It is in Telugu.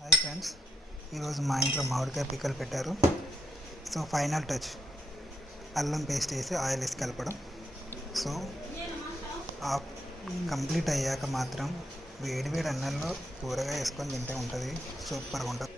హాయ్ ఫ్రెండ్స్, ఈరోజు మా ఇంట్లో మామిడికాయ పిక్కలు పెట్టారు. సో ఫైనల్ టచ్ అల్లం పేస్ట్ వేసి ఆయిల్ వేసి కలపడం. సో ఆ కంప్లీట్ అయ్యాక మాత్రం వేడి వేడి అన్నంలో కూరగా వేసుకొని తింటే ఉంటుంది, సూపర్గా ఉంటుంది.